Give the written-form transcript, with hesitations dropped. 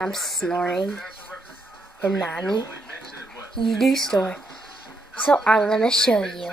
I'm snoring, and Mommy, you do snore. So I'm gonna show you.